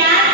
Mira.